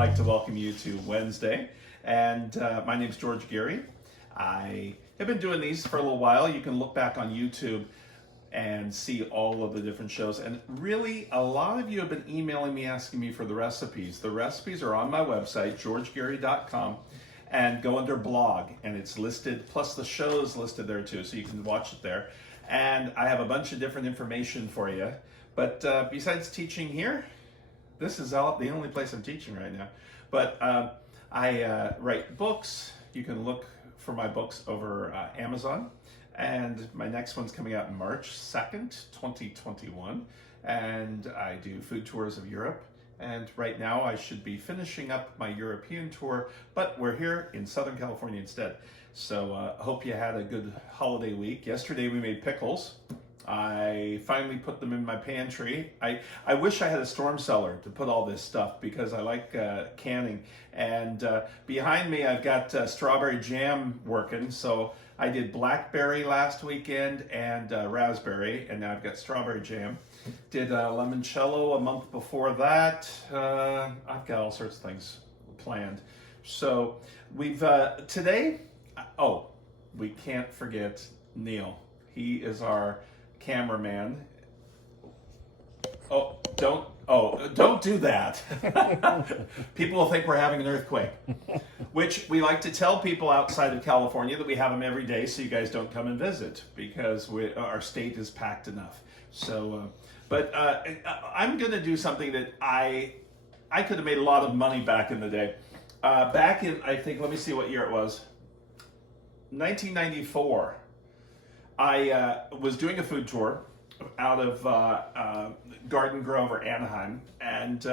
like to welcome you to Wednesday. And my name's George Geary. I have been doing these for a little while. You can look back on YouTube and see all of the different shows. And really, a lot of you have been emailing me asking me for the recipes. The recipes are on my website, georgegeary.com, and go under blog, and it's listed, plus the show's listed there too, so you can watch it there. And I have a bunch of different information for you. But besides teaching here, this is the only place I'm teaching right now. But I write books. You can look for my books over Amazon. And my next one's coming out March 2nd, 2021. And I do food tours of Europe. And right now I should be finishing up my European tour, but we're here in Southern California instead. So I hope you had a good holiday week. Yesterday we made pickles. I finally put them in my pantry. I wish I had a storm cellar to put all this stuff because I like canning. And behind me I've got strawberry jam working. So I did blackberry last weekend and raspberry, and now I've got strawberry jam. Did limoncello a month before that. I've got all sorts of things planned. So we've today, we can't forget Neil. He is our cameraman. Don't do that. People will think we're having an earthquake, which we like to tell people outside of California that we have them every day so you guys don't come and visit because our state is packed enough. So, but I'm going to do something that I could have made a lot of money back in the day. Back in, I think, let me see what year it was, 1994. I was doing a food tour out of Garden Grove or Anaheim, and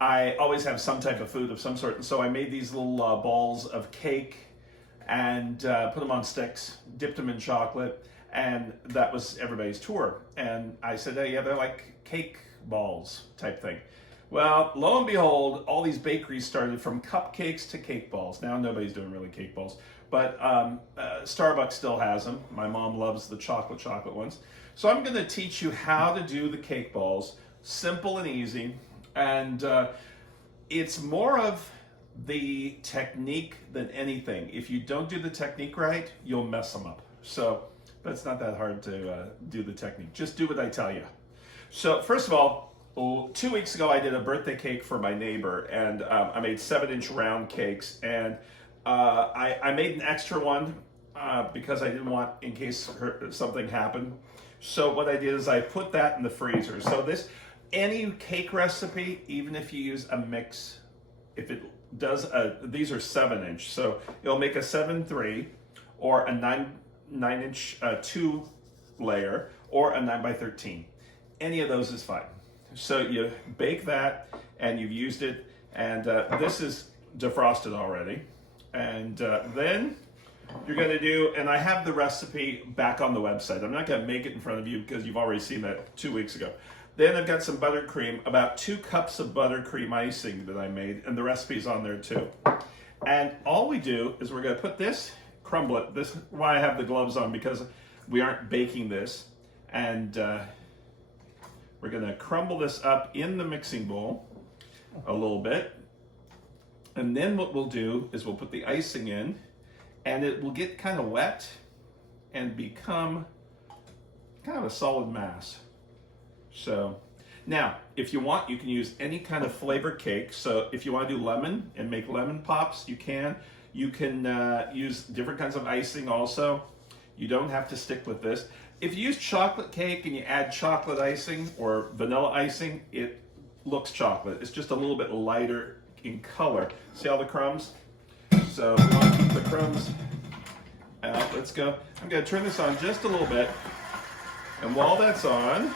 I always have some type of food of some sort. And so I made these little balls of cake and put them on sticks, dipped them in chocolate, and that was everybody's tour. And I said, hey, yeah, they're like cake balls type thing. Well, lo and behold, all these bakeries started from cupcakes to cake balls. Now nobody's doing really cake balls, but Starbucks still has them. My mom loves the chocolate ones. So I'm going to teach you how to do the cake balls, simple and easy. And it's more of the technique than anything. If you don't do the technique right, you'll mess them up. So, but it's not that hard to do the technique. Just do what I tell you. So first of all, 2 weeks ago, I did a birthday cake for my neighbor, and I made 7-inch round cakes, and I made an extra one because I didn't want, in case something happened. So what I did is I put that in the freezer. So any cake recipe, even if you use a mix, if it does, these are 7-inch, so you'll make a 7-3 or a 9-inch 2 layer or a 9x13. Any of those is fine. So you bake that, and you've used it, and this is defrosted already. And then you're going to do, and I have the recipe back on the website. I'm not going to make it in front of you because you've already seen that 2 weeks ago. Then I've got some buttercream, about 2 cups of buttercream icing that I made, and the recipe's on there too. And all we do is we're going to put this, crumble it. This is why I have the gloves on, because we aren't baking this. And we're going to crumble this up in the mixing bowl a little bit. And then what we'll do is we'll put the icing in, and it will get kind of wet and become kind of a solid mass. So now, if you want, you can use any kind of flavored cake. So if you want to do lemon and make lemon pops, you can. You can use different kinds of icing also. You don't have to stick with this. If you use chocolate cake and you add chocolate icing or vanilla icing, it looks chocolate. It's just a little bit lighter in color. See all the crumbs? So we want to keep the crumbs out. Let's go. I'm going to turn this on just a little bit. And while that's on,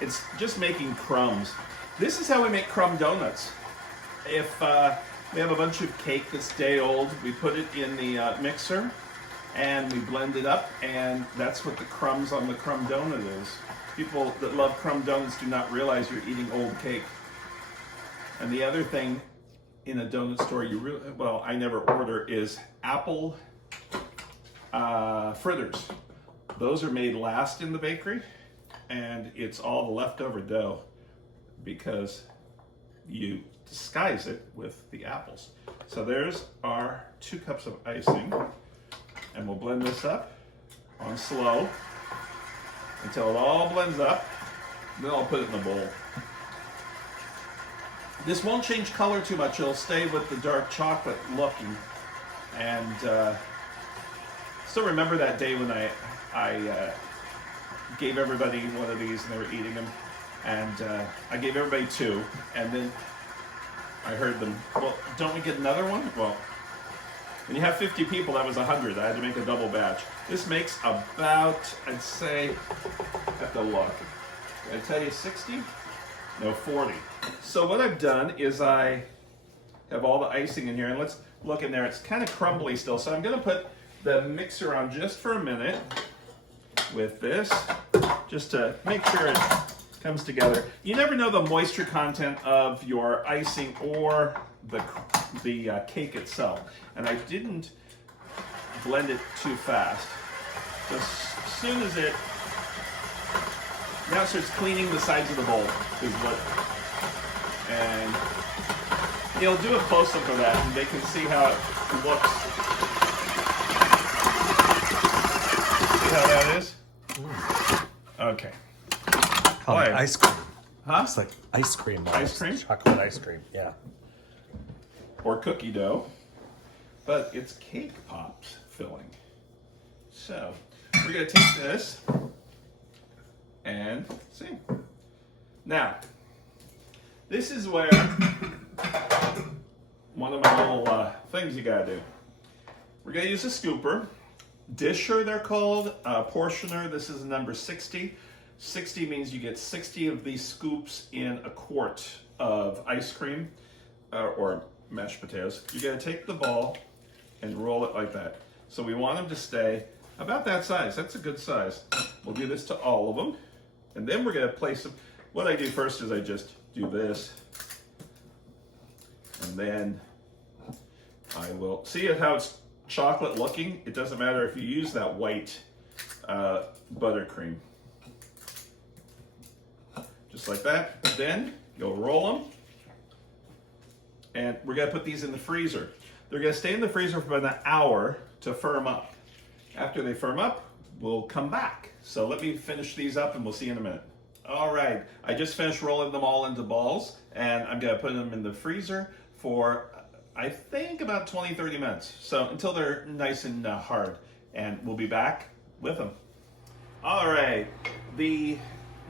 it's just making crumbs. This is how we make crumb donuts. If we have a bunch of cake that's day old, we put it in the mixer and we blend it up, and that's what the crumbs on the crumb donut is. People that love crumb donuts do not realize you're eating old cake. And the other thing in a donut store I never order is apple fritters. Those are made last in the bakery, and it's all the leftover dough because you disguise it with the apples. So there's our 2 cups of icing, and we'll blend this up on slow until it all blends up. Then I'll put it in the bowl. This won't change color too much. It'll stay with the dark chocolate looking. And still remember that day when I gave everybody one of these and they were eating them. And I gave everybody 2. And then I heard them, well, don't we get another one? Well, when you have 50 people, that was 100. I had to make a double batch. This makes about, I'd say, I have to look. Did I tell you 60? No, 40. So what I've done is I have all the icing in here, and let's look in there. It's kind of crumbly still, so I'm going to put the mixer on just for a minute with this, just to make sure it comes together. You never know the moisture content of your icing or the cake itself, and I didn't blend it too fast. So as soon as it now starts cleaning the sides of the bowl is what, and you'll do a close-up of that and they can see how it looks. See how that is? Okay. Like ice cream. Huh? It's like ice cream. Ice cream? Chocolate ice cream, yeah. Or cookie dough, but it's cake pops filling. So we're gonna take this and see. Now, this is where one of my little things you gotta do. We're gonna use a scooper. Disher, they're called. Portioner, this is number 60. 60 means you get 60 of these scoops in a quart of ice cream or mashed potatoes. You gotta take the ball and roll it like that. So we want them to stay about that size. That's a good size. We'll do this to all of them. And then we're gonna place them. What I do first is I just do this. And then I will, see how it's chocolate looking? It doesn't matter if you use that white buttercream. Just like that. Then you'll roll them. And we're gonna put these in the freezer. They're gonna stay in the freezer for about an hour to firm up. After they firm up, we'll come back. So let me finish these up and we'll see you in a minute. All right, I just finished rolling them all into balls and I'm gonna put them in the freezer for, I think, about 20, 30 minutes. So until they're nice and hard, and we'll be back with them. All right, the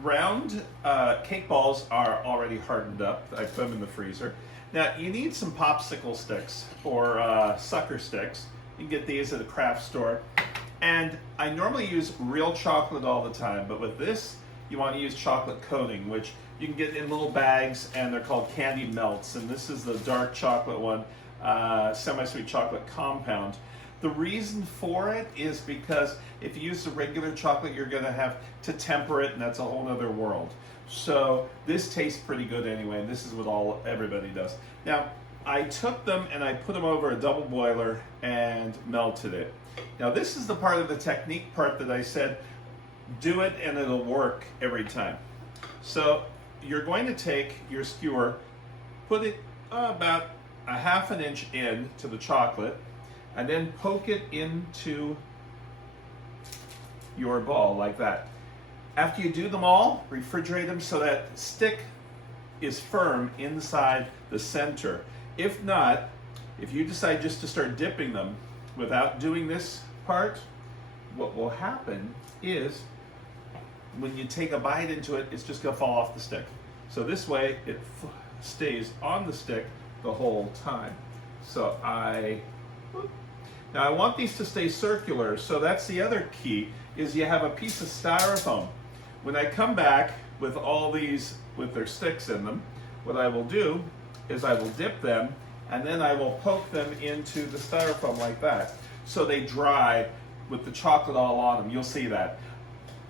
round cake balls are already hardened up. I put them in the freezer. Now you need some popsicle sticks or sucker sticks. You can get these at a craft store. And I normally use real chocolate all the time, but with this, you want to use chocolate coating, which you can get in little bags, and they're called Candy Melts. And this is the dark chocolate one, semi-sweet chocolate compound. The reason for it is because if you use the regular chocolate, you're going to have to temper it, and that's a whole other world. So this tastes pretty good anyway, and this is what everybody does. Now, I took them and I put them over a double boiler and melted it. Now this is the part of the technique part that I said, do it and it'll work every time. So you're going to take your skewer, put it about a ½ an inch in to the chocolate, and then poke it into your ball like that. After you do them all, refrigerate them so that stick is firm inside the center. If not, if you decide just to start dipping them without doing this part, what will happen is when you take a bite into it, it's just gonna fall off the stick. So this way it stays on the stick the whole time. So now I want these to stay circular, so that's the other key, is you have a piece of styrofoam. When I come back with all these with their sticks in them, what I will do is I will dip them and then I will poke them into the styrofoam like that so they dry with the chocolate all on them. You'll see that.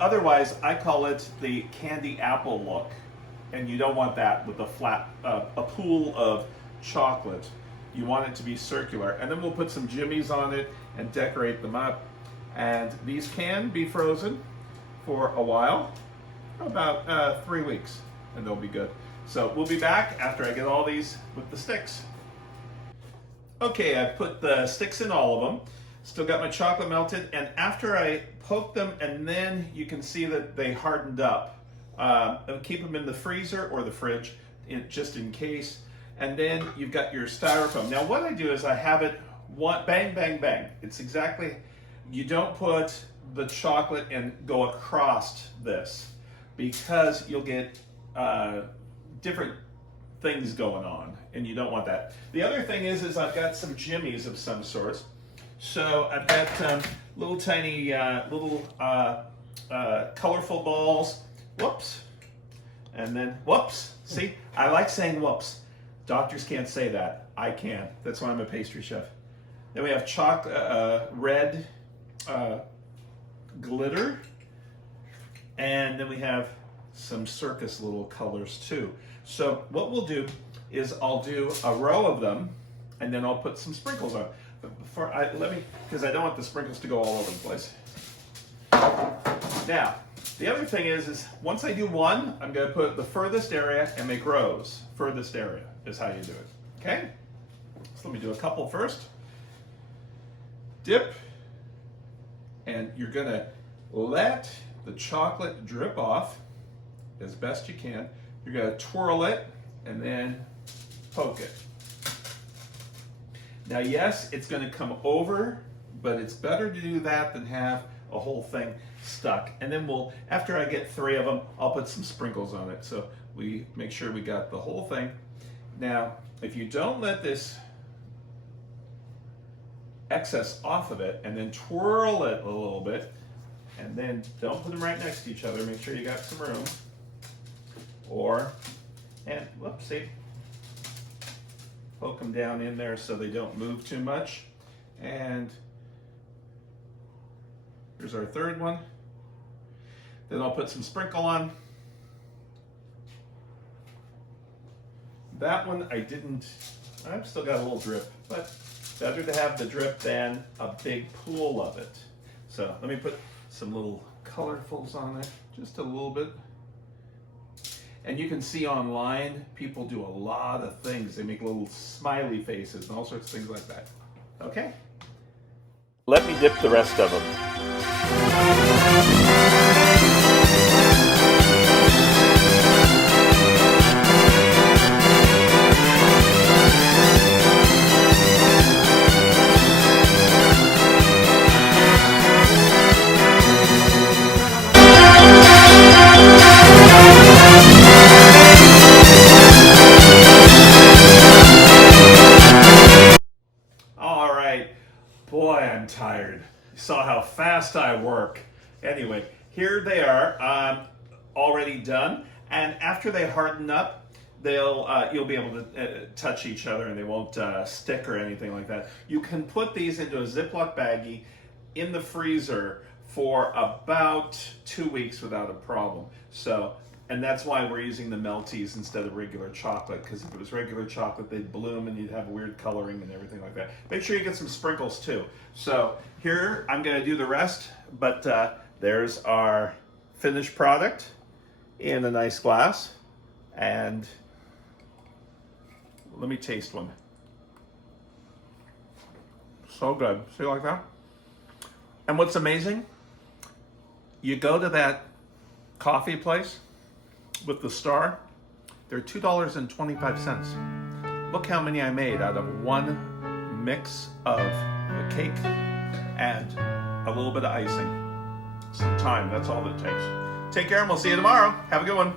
Otherwise, I call it the candy apple look, and you don't want that with a flat, a pool of chocolate. You want it to be circular, and then we'll put some jimmies on it and decorate them up. And these can be frozen for a while, about 3 weeks, and they'll be good. So we'll be back after I get all these with the sticks. Okay, I put the sticks in all of them. Still got my chocolate melted, and after I poke them, and then you can see that they hardened up. I'll keep them in the freezer or the fridge, just in case. And then you've got your styrofoam. Now what I do is I have it bang, bang, bang. It's exactly, you don't put the chocolate and go across this, because you'll get different things going on, and you don't want that. The other thing is I've got some jimmies of some sorts. So I've got little tiny, colorful balls. Whoops. And then, whoops. See, I like saying whoops. Doctors can't say that. I can. That's why I'm a pastry chef. Then we have red glitter. And then we have some circus little colors too. So what we'll do is I'll do a row of them, and then I'll put some sprinkles on. But before because I don't want the sprinkles to go all over the place. Now, the other thing is once I do one, I'm going to put the furthest area and make rows. Furthest area is how you do it. Okay? So let me do a couple first. Dip, and you're going to let the chocolate drip off as best you can. You're going to twirl it and then poke it. Now, yes, it's going to come over, but it's better to do that than have a whole thing stuck. And then after I get 3 of them, I'll put some sprinkles on it. So we make sure we got the whole thing. Now, if you don't let this excess off of it and then twirl it a little bit, and then don't put them right next to each other, make sure you got some room. Whoopsie. Poke them down in there so they don't move too much. And here's our third one. Then I'll put some sprinkle on. That one I've still got a little drip, but better to have the drip than a big pool of it. So let me put some little colorfuls on it, just a little bit. And you can see online, people do a lot of things. They make little smiley faces and all sorts of things like that. Okay? Let me dip the rest of them. Boy, I'm tired. You saw how fast I work. Anyway, here they are, already done. And after they harden up, you'll be able to touch each other, and they won't stick or anything like that. You can put these into a Ziploc baggie in the freezer for about 2 weeks without a problem. And that's why we're using the Melties instead of regular chocolate, because if it was regular chocolate, they'd bloom and you'd have weird coloring and everything like that. Make sure you get some sprinkles too. So here, I'm gonna do the rest, but there's our finished product in a nice glass. And let me taste one. So good. See, like that? And what's amazing, you go to that coffee place with the star, they're $2.25. Look how many I made out of one mix of the cake and a little bit of icing. Some time, that's all it takes. Take care, and we'll see you tomorrow. Have a good one.